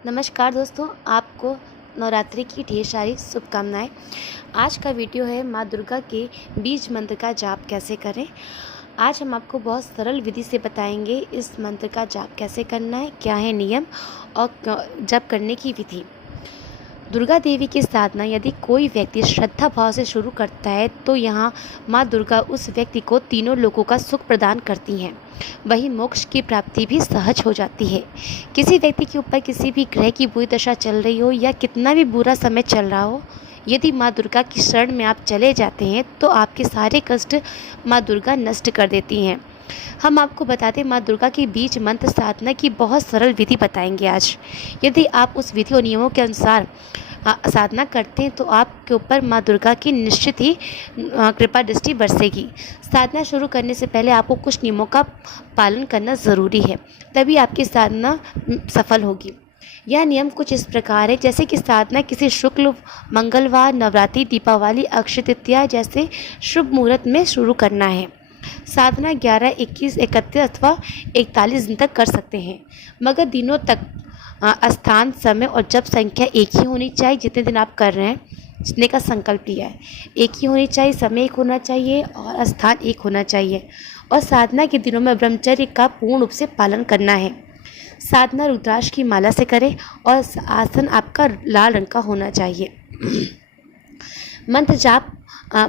नमस्कार दोस्तों, आपको नवरात्रि की ढेर सारी शुभकामनाएँ। आज का वीडियो है माँ दुर्गा के बीज मंत्र का जाप कैसे करें। आज हम आपको बहुत सरल विधि से बताएंगे इस मंत्र का जाप कैसे करना है, क्या है नियम और जाप करने की विधि। दुर्गा देवी की साधना यदि कोई व्यक्ति श्रद्धा भाव से शुरू करता है तो यहाँ माँ दुर्गा उस व्यक्ति को तीनों लोकों का सुख प्रदान करती हैं। वहीं मोक्ष की प्राप्ति भी सहज हो जाती है। किसी व्यक्ति के ऊपर किसी भी ग्रह की बुरी दशा चल रही हो या कितना भी बुरा समय चल रहा हो, यदि माँ दुर्गा की शरण में आप चले जाते हैं तो आपके सारे कष्ट माँ दुर्गा नष्ट कर देती हैं। हम आपको बताते माँ दुर्गा की बीज मंत्र साधना की बहुत सरल विधि बताएंगे आज। यदि आप उस विधि और नियमों के अनुसार साधना करते हैं तो आपके ऊपर माँ दुर्गा की निश्चित ही कृपा दृष्टि बरसेगी। साधना शुरू करने से पहले आपको कुछ नियमों का पालन करना ज़रूरी है, तभी आपकी साधना सफल होगी। यह नियम कुछ इस प्रकार है, जैसे कि साधना किसी शुक्ल मंगलवार, नवरात्रि, दीपावली, अक्षय तृतीया जैसे शुभ मुहूर्त में शुरू करना है। साधना 11, 21, 31 अथवा 41 दिन तक कर सकते हैं, मगर दिनों तक स्थान, समय और जप संख्या एक ही होनी चाहिए। जितने दिन आप कर रहे हैं, जितने का संकल्प लिया है, एक ही होनी चाहिए, समय एक होना चाहिए और स्थान एक होना चाहिए। और साधना के दिनों में ब्रह्मचर्य का पूर्ण रूप से पालन करना है। साधना रुद्राक्ष की माला से करें और आसन आपका लाल रंग का होना चाहिए। मंत्र जाप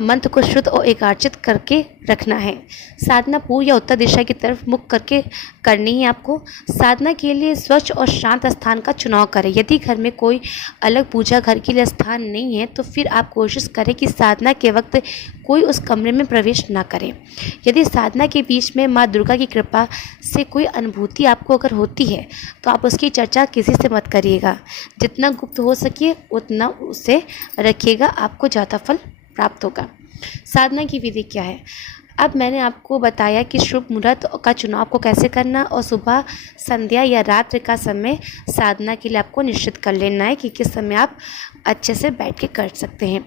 मंत्र को शुद्ध और एकार्चित करके रखना है। साधना पूर्व या उत्तर दिशा की तरफ मुख करके करनी है आपको। साधना के लिए स्वच्छ और शांत स्थान का चुनाव करें। यदि घर में कोई अलग पूजा घर के लिए स्थान नहीं है तो फिर आप कोशिश करें कि साधना के वक्त कोई उस कमरे में प्रवेश ना करें। यदि साधना के बीच में माँ दुर्गा की कृपा से कोई अनुभूति आपको अगर होती है तो आप उसकी चर्चा किसी से मत करिएगा। जितना गुप्त हो सके उतना उसे रखिएगा, आपको ज़्यादा फल प्राप्त होगा। साधना की विधि क्या है? अब मैंने आपको बताया कि शुभ मुहूर्त का चुनाव को कैसे करना और सुबह, संध्या या रात्रि का समय साधना के लिए आपको निश्चित कर लेना है कि किस समय आप अच्छे से बैठ के कर सकते हैं।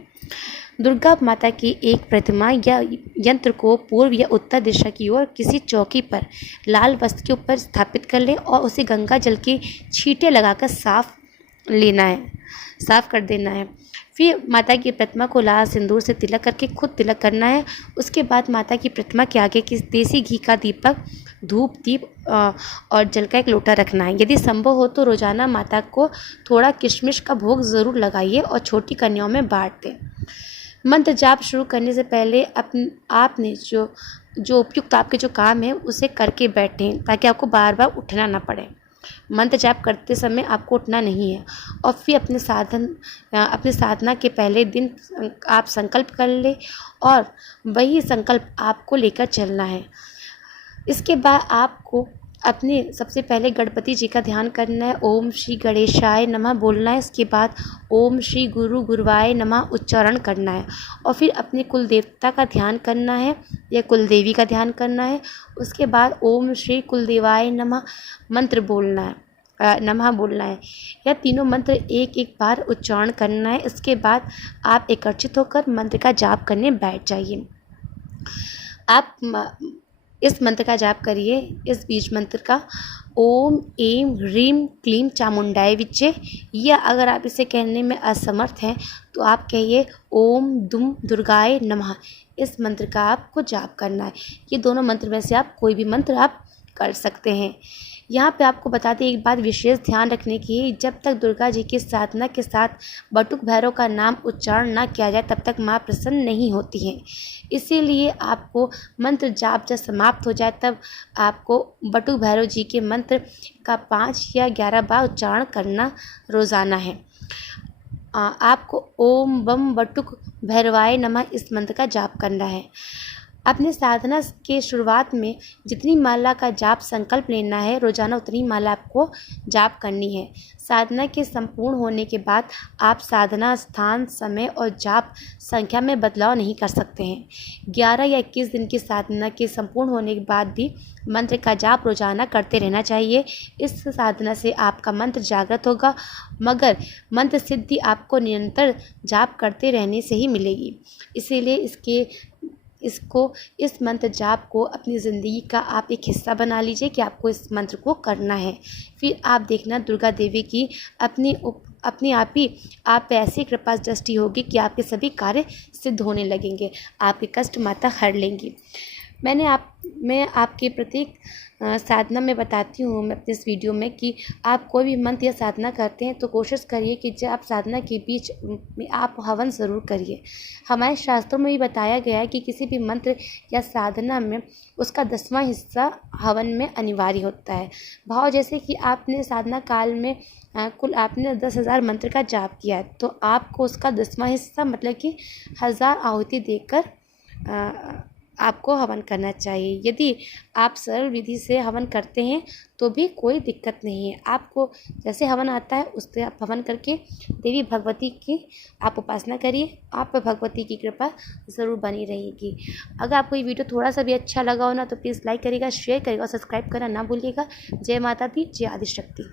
दुर्गा माता की एक प्रतिमा या यंत्र को पूर्व या उत्तर दिशा की ओर किसी चौकी पर लाल वस्त्र के ऊपर स्थापित कर लें और उसे गंगा जल के छींटे लगाकर साफ कर देना है। फिर माता की प्रतिमा को लाल सिंदूर से तिलक करके खुद तिलक करना है। उसके बाद माता की प्रतिमा के आगे देसी घी का दीपक, धूप, दीप और जल का एक लोटा रखना है। यदि संभव हो तो रोजाना माता को थोड़ा किशमिश का भोग ज़रूर लगाइए और छोटी कन्याओं में बांट दें। मंत्र जाप शुरू करने से पहले आपने जो उपयुक्त आपके जो काम है उसे करके बैठें, ताकि आपको बार बार उठना ना पड़े। मंत्र जाप करते समय आपको उठना नहीं है। और फिर अपने साधना के पहले दिन आप संकल्प कर ले और वही संकल्प आपको लेकर चलना है। इसके बाद आपको अपने सबसे पहले गणपति जी का ध्यान करना है। ओम श्री गणेशाय नमः बोलना है। उसके बाद ओम श्री गुरुवाय नमः उच्चारण करना है और फिर अपने कुल देवता का ध्यान करना है या कुल देवी का ध्यान करना है। उसके बाद ओम श्री कुलदेवाय नमः मंत्र बोलना है, नमः बोलना है। यह तीनों मंत्र एक एक बार उच्चारण करना है। इसके बाद आप एकत्रित होकर मंत्र का जाप करने बैठ जाइए। आप इस मंत्र का जाप करिए, इस बीज मंत्र का। ओम ऐं ह्रीं क्लीं चामुंडाय विच्चे, या अगर आप इसे कहने में असमर्थ हैं तो आप कहिए ओम दुम दुर्गाय नमः। इस मंत्र का आपको जाप करना है। ये दोनों मंत्र में से आप कोई भी मंत्र आप कर सकते हैं। यहाँ पे आपको बताते एक बात विशेष ध्यान रखने की है, जब तक दुर्गा जी की साधना के साथ बटुक भैरव का नाम उच्चारण ना किया जाए तब तक माँ प्रसन्न नहीं होती हैं। इसीलिए आपको मंत्र जाप जब समाप्त हो जाए तब आपको बटुक भैरव जी के मंत्र का 5 या 11 बार उच्चारण करना रोज़ाना है। आपको ओम बम बटुक भैरवाय नमः इस मंत्र का जाप करना है। अपने साधना के शुरुआत में जितनी माला का जाप संकल्प लेना है, रोजाना उतनी माला आपको जाप करनी है। साधना के संपूर्ण होने के बाद आप साधना स्थान, समय और जाप संख्या में बदलाव नहीं कर सकते हैं। 11 या 21 दिन की साधना के संपूर्ण होने के बाद भी मंत्र का जाप रोजाना करते रहना चाहिए। इस साधना से आपका मंत्र जागृत होगा, मगर मंत्र सिद्धि आपको निरंतर जाप करते रहने से ही मिलेगी। इसीलिए इस मंत्र जाप को अपनी ज़िंदगी का आप एक हिस्सा बना लीजिए कि आपको इस मंत्र को करना है। फिर आप देखना दुर्गा देवी की अपने आप ही आप पे ऐसी कृपा दृष्टि होगी कि आपके सभी कार्य सिद्ध होने लगेंगे, आपके कष्ट माता हर लेंगी। मैं आपके प्रत्येक साधना में बताती हूँ मैं अपने इस वीडियो में कि आप कोई भी मंत्र या साधना करते हैं तो कोशिश करिए कि जब आप साधना के बीच में आप हवन ज़रूर करिए। हमारे शास्त्रों में भी बताया गया है कि किसी भी मंत्र या साधना में उसका 10वां हिस्सा हवन में अनिवार्य होता है। भाव जैसे कि आपने साधना काल में कुल आपने 10,000 मंत्र का जाप किया है तो आपको उसका 10वां हिस्सा मतलब कि 1000 आहुति देकर आपको हवन करना चाहिए। यदि आप सरल विधि से हवन करते हैं तो भी कोई दिक्कत नहीं है। आपको जैसे हवन आता है उससे आप हवन करके देवी भगवती की आप उपासना करिए, आप पर भगवती की कृपा ज़रूर बनी रहेगी। अगर आपको ये वीडियो थोड़ा सा भी अच्छा लगा हो ना तो प्लीज़ लाइक करिएगा, शेयर करिएगा और सब्सक्राइब करना ना भूलिएगा। जय माता दी, जय आदिशक्ति।